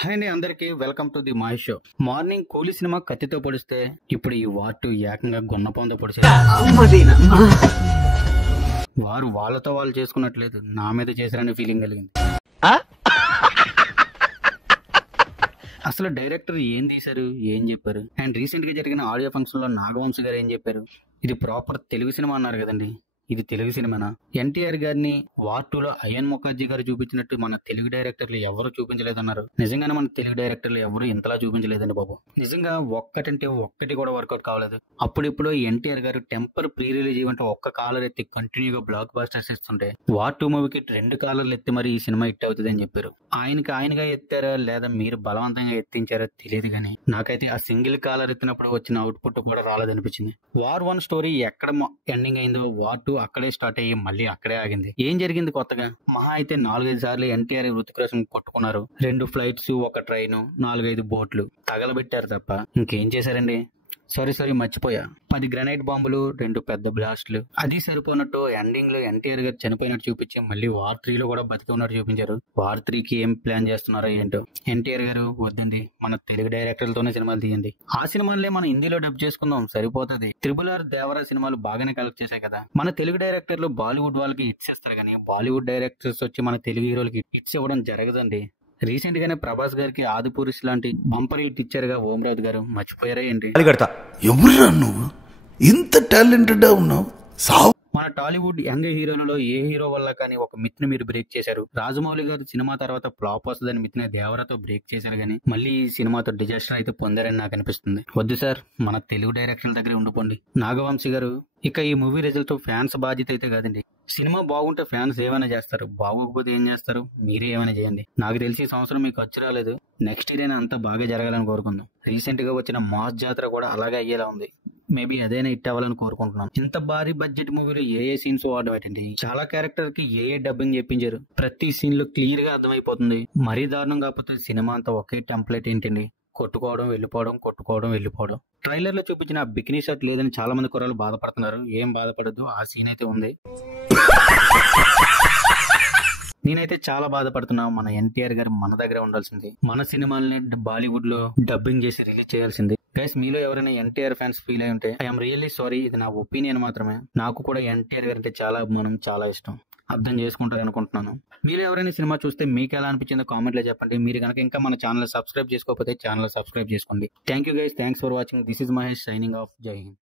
Hi అండి, అందరికి welcome to the my show. Morning కూలీ సినిమా కత్తితో పొడిస్తే ఇప్పుడు ఈ వార్ ఏకంగా గున్నపంతో పొడిచారు. వారు వాళ్ళతో వాళ్ళు చేసుకున్నట్లేదు, నా మీద చేశారనే ఫీలింగ్ కలిగింది. అసలు డైరెక్టర్ ఏం తీశారు, ఏం చెప్పారు? అండ్ రీసెంట్ గా జరిగిన ఆడియో ఫంక్షన్ లో నాగవంశి గారు ఏం చెప్పారు? ఇది ప్రాపర్ తెలుగు సినిమా అన్నారు కదండి, ఇది తెలుగు సినిమానా? ఎన్టీఆర్ గారిని వార్ 2 లో అయ్యన్ ముఖర్జీ గారు చూపించినట్టు మన తెలుగు డైరెక్టర్లు ఎవరు చూపించలేదన్నారు. నిజంగానే మన తెలుగు డైరెక్టర్లు ఎవరు ఇంతలా చూపించలేదండి బాబు. నిజంగా ఒక్కటంటే ఒక్కటి కూడా వర్కౌట్ కావలేదు. అప్పుడిప్పుడు ఎన్టీఆర్ గారు టెంపర్ ప్రీ రిలీజ్ ఈవెంట్ ఒక్క కాలర్ ఎత్తి కంటిన్యూగా బ్లాక్ బాస్టర్స్ ఇస్తుంటే వార్ 2 మూవీకి 2 కాలర్లు ఎత్తి మరి ఈ సినిమా హిట్ అవుతుంది అని చెప్పారు. ఆయనగా ఎత్తారా లేదా మీరు బలవంతంగా ఎత్తించారో తెలియదు కానీ నాకైతే ఆ సింగిల్ కాలర్ ఎత్తినప్పుడు వచ్చిన అవుట్పుట్ కూడా రాలేదనిపించింది. వార్ 1 స్టోరీ ఎక్కడ ఎండింగ్ అయిందో వార్ 2 అక్కడే స్టార్ట్ అయ్యి మళ్ళీ అక్కడే ఆగింది. ఏం జరిగింది కొత్తగా? మహా అయితే 4-5 సార్లు ఎన్టీఆర్ హృతిక్ రోషన్ కొట్టుకున్నారు. 2 ఫ్లైట్స్, ఒక ట్రైన్, 4-5 బోట్లు తగలబెట్టారు తప్ప ఇంకేం చేశారండి? సారీ మర్చిపోయా, 10 గ్రనైట్ బాంబులు, 2 పెద్ద బ్లాస్ట్లు. అది సరిపోనట్టు ఎండింగ్ లో ఎన్టీఆర్ గారు చనిపోయినట్టు చూపించి మళ్ళీ వార్ 3 లో కూడా బతికి ఉన్నట్టు చూపించారు. వార్ 3కి ఏం ప్లాన్ చేస్తున్నారో ఏంటో. ఎన్టీఆర్ గారు వద్దండి, మన తెలుగు డైరెక్టర్లతోనే సినిమాలు తీయండి. ఆ సినిమాలే మనం హిందీలో డబ్ చేసుకుందాం, సరిపోతుంది. RRR, దేవరా సినిమాలు బాగానే కలెక్ట్ చేశాయి కదా. మన తెలుగు డైరెక్టర్లు బాలీవుడ్ వాళ్ళకి హిట్స్ ఇస్తారు కానీ బాలీవుడ్ డైరెక్టర్స్ వచ్చి మన తెలుగు హీరోలకి హిట్స్ ఇవ్వడం జరగదండి. రీసెంట్ గానే ప్రభాస్ గారికి ఆదిపురుష్ లాంటి బంపర్ హిట్ ఇచ్చారుగా ఓంరాజ్ గారు, మర్చిపోయారా ఏంటి? ఎవరురా నువ్వు, ఇంత టాలెంటెడ్ ఉన్నావు? మన టాలీవుడ్ యంగ్ హీరోలలో ఏ హీరో వల్ల కానీ ఒక మిత్ ని మీరు బ్రేక్ చేశారు. రాజమౌళి గారు సినిమా తర్వాత ఫ్లాప్ వస్తుందని మిత్ ని దేవరతో బ్రేక్ చేశారు కానీ మళ్ళీ ఈ సినిమాతో డిజాస్టర్ అయితే పొందారని నాకు అనిపిస్తుంది. వద్దు సార్, మన తెలుగు డైరెక్టర్ల దగ్గర ఉండిపోండి. నాగవంశి గారు, ఇక ఈ మూవీ రిజల్ట్ ఫ్యాన్స్ బాధ్యత అయితే కాదండి. సినిమా బాగుంటే ఫ్యాన్స్ ఏమైనా చేస్తారు, బాగోకపోతే ఏం చేస్తారు? మీరే ఏమైనా చేయండి. నాకు తెలిసి ఈ సంవత్సరం మీకు ఖర్చు రాలేదు, నెక్స్ట్ ఇయర్ అయినా అంతా బాగా జరగాలని కోరుకుందాం. రీసెంట్ గా వచ్చిన మాస్ జాతర కూడా అలాగే అయ్యేలా ఉంది. మేబీ అదేనా హిట్ అవ్వాలని కోరుకుంటున్నాం. ఇంత భారీ బడ్జెట్ మూవీలో ఏ సీన్స్ వాడడం ఏంటండి? చాలా క్యారెక్టర్ కి ఏ డబ్బింగ్ చెప్పించారు, ప్రతి సీన్ లో క్లియర్ గా అర్థమైపోతుంది. మరీ దారుణం కాకపోతే సినిమా అంతా ఒకే టెంప్లెట్ ఏంటండి, కొట్టుకోవడం వెళ్ళిపోవడం. ట్రైలర్ లో చూపించిన బికినీ షర్ట్ లేదని చాలా మంది కుర్రాళ్ళు బాధపడుతున్నారు. ఏం బాధపడద్దు, ఆ సీన్ అయితే ఉంది. నేనైతే చాలా బాధపడుతున్నా. మన ఎన్టీఆర్ గారు మన దగ్గర ఉండాల్సింది, మన సినిమాల్ని బాలీవుడ్ లో డబ్బింగ్ చేసి రిలీజ్ చేయాల్సింది. గైస్, మీలో ఎవరైనా ఎన్టీఆర్ ఫ్యాన్స్ ఫీల్ అయి ఉంటే ఐఎమ్ రియల్లీ సారీ. ఇది నా ఒపీనియన్ మాత్రమే. నాకు కూడా ఎన్టీఆర్ గారు అంటే చాలా అభిమానం, చాలా ఇష్టం. అర్థం చేసుకుంటారు అనుకుంటున్నాను. మీరు ఎవరైనా సినిమా చూస్తే మీకు ఎలా అనిపించిందో కామెంట్ లో చెప్పండి. మీరు కనుక ఇంకా మన ఛానల్ సబ్స్క్రైబ్ చేసుకోకపోతే ఛానల్ సబ్స్క్రైబ్ చేసుకోండి. Thank you guys, thanks for watching. This is Mahesh signing off. జై హింద్.